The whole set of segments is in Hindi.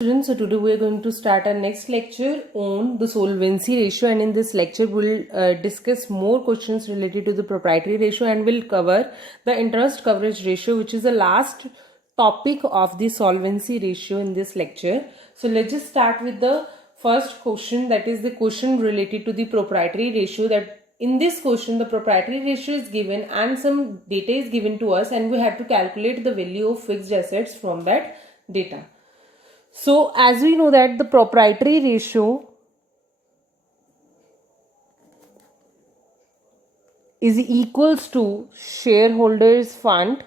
Students, so today we are going to start our next lecture on the solvency ratio, and in this lecture we'll discuss more questions related to the proprietary ratio, and we'll cover the interest coverage ratio, which is the last topic of the solvency ratio in this lecture. So let's just start with the first question, that is the question related to the proprietary ratio. That in this question the proprietary ratio is given and some data is given to us, and we have to calculate the value of fixed assets from that data. So as we know that the proprietary ratio is equals to shareholders fund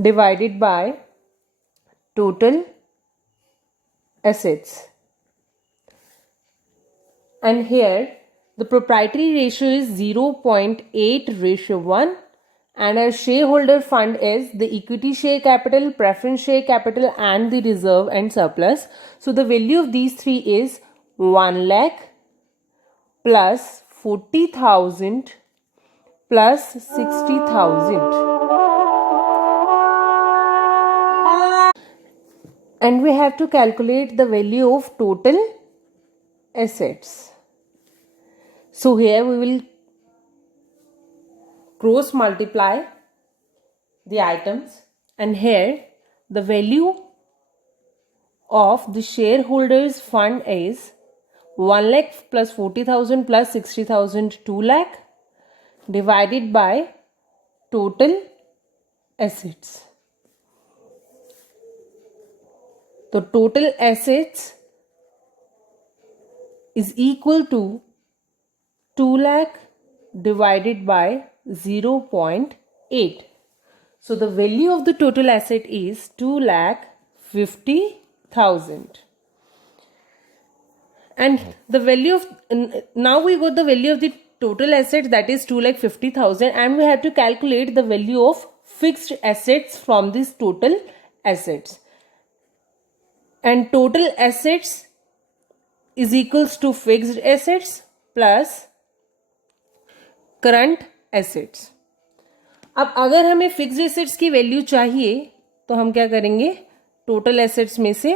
divided by total assets, and here the proprietary ratio is 0.8:1, and our shareholder fund is the equity share capital, preference share capital, and the reserve and surplus. So the value of these three is 1 lakh plus 40,000 plus 60,000. And we have to calculate the value of total assets. So here we will cross multiply the items, and here the value of the shareholders fund is 1 lakh plus 40,000 plus 60,000, 2 lakh divided by total assets. The total assets is equal to 2 lakh divided by 0.8. So the value of the total asset is 2,50,000. And the value of, now we got the value of the total assets, that is 2,50,000, and we have to calculate the value of fixed assets from this total assets. And total assets is equals to fixed assets plus current assets. अब अगर हमें फिक्स्ड एसेट्स की वैल्यू चाहिए तो हम क्या करेंगे, टोटल एसेट्स में से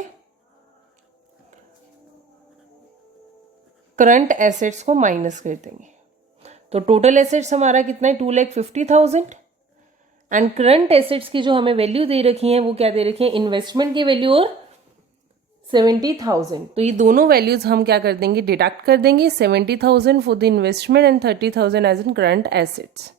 करंट एसेट्स को माइनस कर देंगे. तो टोटल एसेट्स हमारा कितना है, 2,50,000, एंड करंट एसेट्स की जो हमें वैल्यू दे रखी है वो क्या दे रखी है, इन्वेस्टमेंट की वैल्यू और 70,000. तो ये दोनों वैल्यूज हम क्या कर देंगे, डिडक्ट कर देंगे. 70,000 for the investment and 30,000 as in current assets.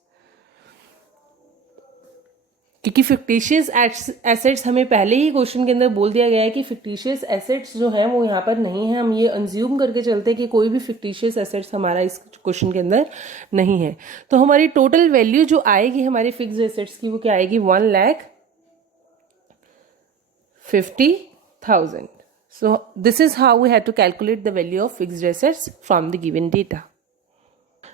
क्योंकि फिक्टिशियस एसेट्स हमें पहले ही क्वेश्चन के अंदर बोल दिया गया है कि फिक्टिशियस एसेट्स जो है वो यहाँ पर नहीं है. हम ये अंज्यूम करके चलते हैं कि कोई भी फिक्टिशियस एसेट्स हमारा इस क्वेश्चन के अंदर नहीं है. तो हमारी टोटल वैल्यू जो आएगी हमारी फिक्स्ड एसेट्स की वो क्या आएगी, 1,50,000. So this is how we have to calculate the value of fixed assets from the given data.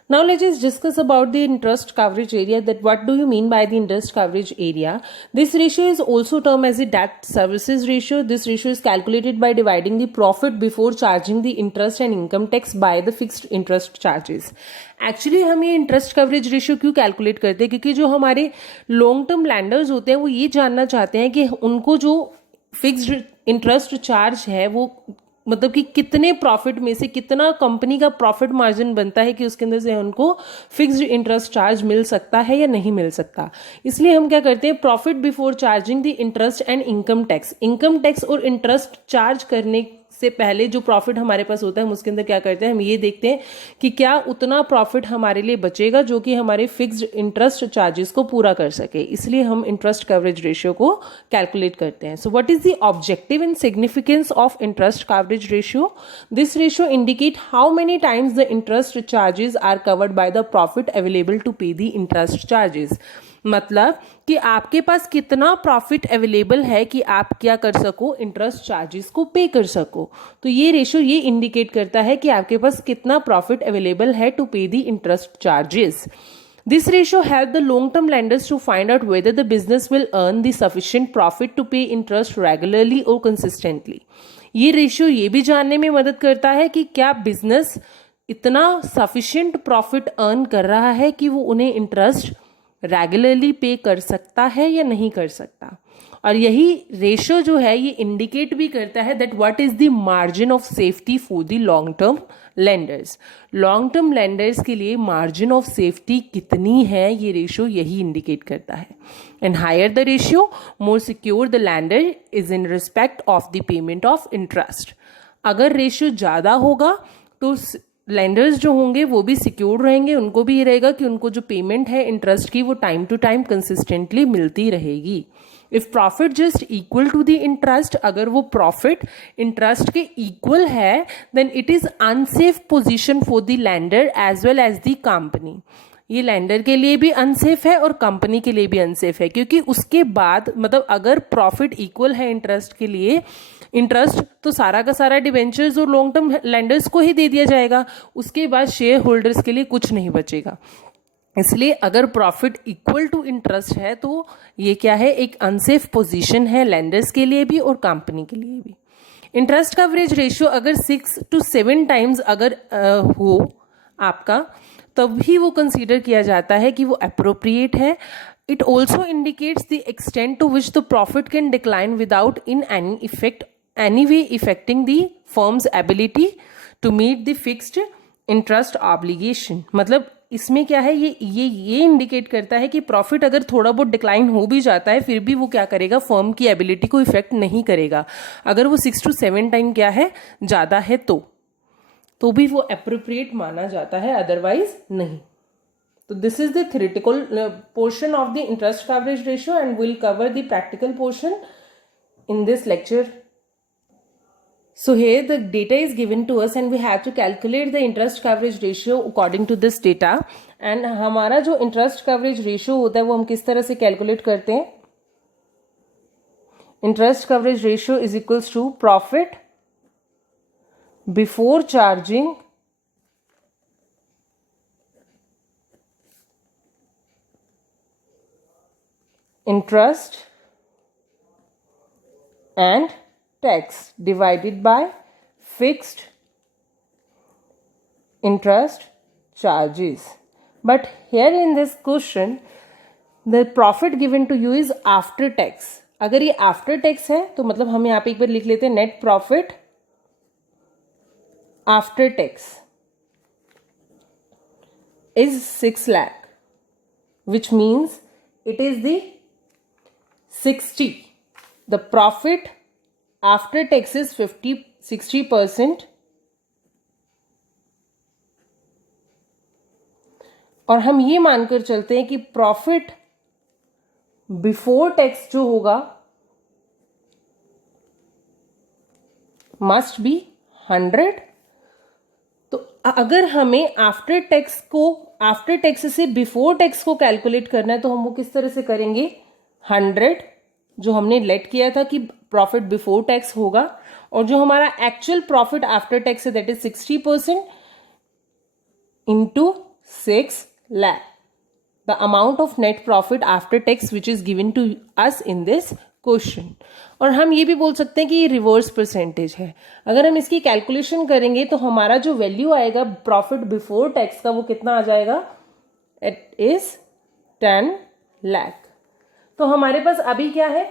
Now let's just discuss about the interest coverage area. That what do you mean by the interest coverage area? This ratio is also termed as the debt services ratio. This ratio is calculated by dividing the profit before charging the interest and income tax by the fixed interest charges. Actually हम ये इंटरेस्ट कवरेज रेशियो क्यों कैलकुलेट करते हैं, क्योंकि जो हमारे लॉन्ग टर्म लैंडर्स होते हैं वो ये जानना चाहते हैं कि उनको जो फिक्स्ड इंटरेस्ट चार्ज है वो मतलब कि कितने प्रॉफिट में से कितना कंपनी का प्रॉफिट मार्जिन बनता है कि उसके अंदर से उनको फिक्स्ड इंटरेस्ट चार्ज मिल सकता है या नहीं मिल सकता. इसलिए हम क्या करते हैं, profit before charging the interest and income tax और इंटरेस्ट चार्ज करने से पहले जो प्रॉफिट हमारे पास होता है हम उसके अंदर क्या करते हैं, हम ये देखते हैं कि क्या उतना प्रॉफिट हमारे लिए बचेगा जो कि हमारे फिक्स्ड इंटरेस्ट चार्जेस को पूरा कर सके. इसलिए हम इंटरेस्ट कवरेज रेशियो को कैलकुलेट करते हैं. So what is the objective and significance of interest coverage ratio? This ratio indicate how many times the interest charges are covered by the profit available to pay the interest charges. मतलब कि आपके पास कितना प्रॉफिट अवेलेबल है कि आप क्या कर सको, इंटरेस्ट चार्जेस को पे कर सको. तो ये रेशियो ये इंडिकेट करता है कि आपके पास कितना प्रॉफिट अवेलेबल है to pay the interest charges. This ratio helps the long-term lenders to find out whether the business will earn the sufficient profit to pay interest regularly or consistently. ये रेशियो ये भी जानने में मदद करता है कि क्या बिजनेस इतना सफिशिएंट प्रॉफिट अर्न कर रहा है कि वो उन्हें इंटरेस्ट रेगुलरली पे कर सकता है या नहीं कर सकता। और यही रेशियो जो है ये इंडिकेट भी करता है that what is the margin of safety for the long term lenders. Long term lenders के लिए मार्जिन ऑफ सेफ्टी कितनी है ये रेशियो यही इंडिकेट करता है। And higher the ratio more secure the lender is in respect of the payment of interest. अगर रेशियो ज़्यादा होगा तो लेंडर्स जो होंगे वो भी सिक्योर रहेंगे, उनको भी ये रहेगा कि उनको जो पेमेंट है इंटरेस्ट की वो टाइम टू टाइम कंसिस्टेंटली मिलती रहेगी। If profit just equal to the interest, अगर वो प्रॉफिट इंटरेस्ट के इक्वल है then it is unsafe position for the lender as well as the company. ये लैंडर के लिए भी अनसेफ है और कंपनी के लिए भी अनसेफ है, क्योंकि उसके बाद मतलब अगर प्रॉफिट इक्वल है इंटरेस्ट के लिए, इंटरेस्ट तो सारा का सारा डिवेंचर्स और लॉन्ग टर्म लैंडर्स को ही दे दिया जाएगा, उसके बाद शेयर होल्डर्स के लिए कुछ नहीं बचेगा। इसलिए अगर प्रॉफिट इक्वल टू इंटरेस्ट है तो ये क्या है, एक अनसेफ पोजीशन है लैंडर्स के लिए भी और कंपनी के लिए भी। इंटरेस्ट कवरेज रेशियो अगर 6 to 7 टाइम्स अगर हो आपका, तभी वो कंसीडर किया जाता है कि वो अप्रोप्रिएट है। It also indicates the extent to which the profit can decline without in any way affecting the firm's ability to meet the fixed interest obligation. मतलब इसमें क्या है, ये इंडिकेट करता है कि प्रॉफिट अगर थोड़ा बहुत डिक्लाइन हो भी जाता है फिर भी वो क्या करेगा, फर्म की एबिलिटी को इफेक्ट नहीं करेगा। अगर वो 6 to 7 टाइम क्या है ज़्यादा है तो भी वो अप्रोप्रिएट माना जाता है, अदरवाइज नहीं। तो this is the theoretical portion of the interest coverage ratio and will cover the practical portion in this lecture. So here the data is given to us and we have to calculate the interest coverage ratio according to this data. And हमारा जो interest coverage ratio होता है वो हम किस तरह से calculate करते हैं? Interest coverage ratio is equals to profit before charging interest and tax divided by fixed interest charges. But here in this question the profit given to you is after tax. अगर ये आफ्टर टैक्स है तो मतलब हम यहाँ पे एक बार लिख लेते हैं net profit after tax is 6 lakh, which means it is the 60. The profit after tax is 60%. और हम ये मानकर चलते हैं कि प्रॉफिट बिफोर टैक्स जो होगा मस्ट बी 100। तो अगर हमें आफ्टर टैक्स से बिफोर टैक्स को कैलकुलेट करना है तो हम वो किस तरह से करेंगे, 100 जो हमने लेट किया था कि प्रॉफिट बिफोर टैक्स होगा और जो हमारा एक्चुअल प्रॉफिट आफ्टर टैक्स है that is 60% into 6 lakh, the amount of net profit after tax which is given to us in this question. और हम ये भी बोल सकते हैं कि ये रिवर्स परसेंटेज है। अगर हम इसकी कैलकुलेशन करेंगे तो हमारा जो वैल्यू आएगा प्रॉफिट बिफोर टैक्स का वो कितना आ जाएगा, इट इज 10 lakh। तो हमारे पास अभी क्या है,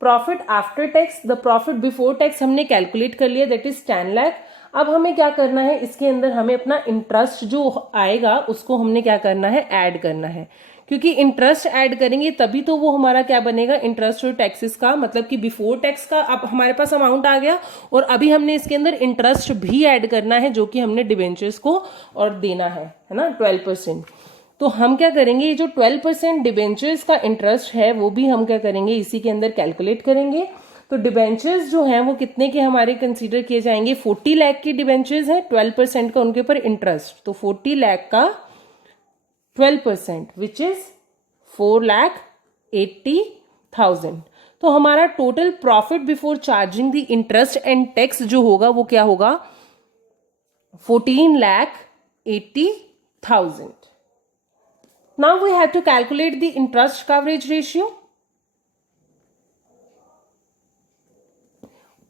profit after tax, the profit before tax हमने कैलकुलेट कर लिया दैट इज 10 lakh। अब हमें क्या करना है, इसके अंदर हमें अपना इंटरेस्ट जो आएगा उसको हमने क्या करना है, ऐड करना है, क्योंकि इंटरेस्ट ऐड करेंगे तभी तो वो हमारा क्या बनेगा, इंटरेस्ट और टैक्सेस का, मतलब कि बिफोर टैक्स का अब हमारे पास अमाउंट आ गया और अभी हमने इसके अंदर इंटरेस्ट भी ऐड करना है जो कि हमने डिबेंचर्स को और देना है ना 12%। तो हम क्या करेंगे, ये जो 12% डिबेंचर्स का इंटरेस्ट है वो भी हम क्या करेंगे, इसी के अंदर कैलकुलेट करेंगे। तो डिबेंचर्स जो हैं वो कितने के हमारे कंसीडर किए जाएंगे, 40 लाख की डिबेंचर्स हैं, 12% का उनके ऊपर इंटरेस्ट, तो 40 लाख का 12% विच इज 4,80,000। तो हमारा total profit before charging the interest and tax जो होगा वो क्या होगा, 14,80,000। Now we have to calculate the interest coverage ratio.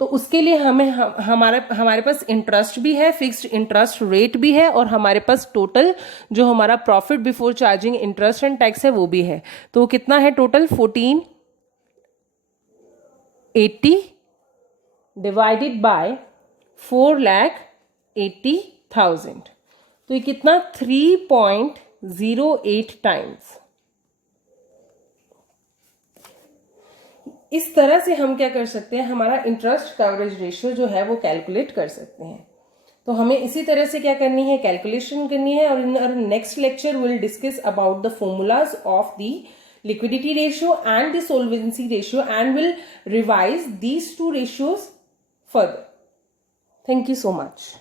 तो उसके लिए हमारे पास इंटरेस्ट भी है, फिक्स्ड इंटरेस्ट रेट भी है, और हमारे पास टोटल जो हमारा profit before charging interest and tax है वो भी है। तो कितना है टोटल 1480 डिवाइडेड बाय 4,80,000, तो ये कितना 3.08 टाइम्स। इस तरह से हम क्या कर सकते हैं, हमारा इंटरेस्ट कवरेज रेशियो जो है वो कैलकुलेट कर सकते हैं। तो हमें इसी तरह से क्या करनी है, कैलकुलेशन करनी है। और in next lecture will discuss about the formulas of the liquidity ratio and the solvency ratio, and will revise these two ratios further. Thank you so much.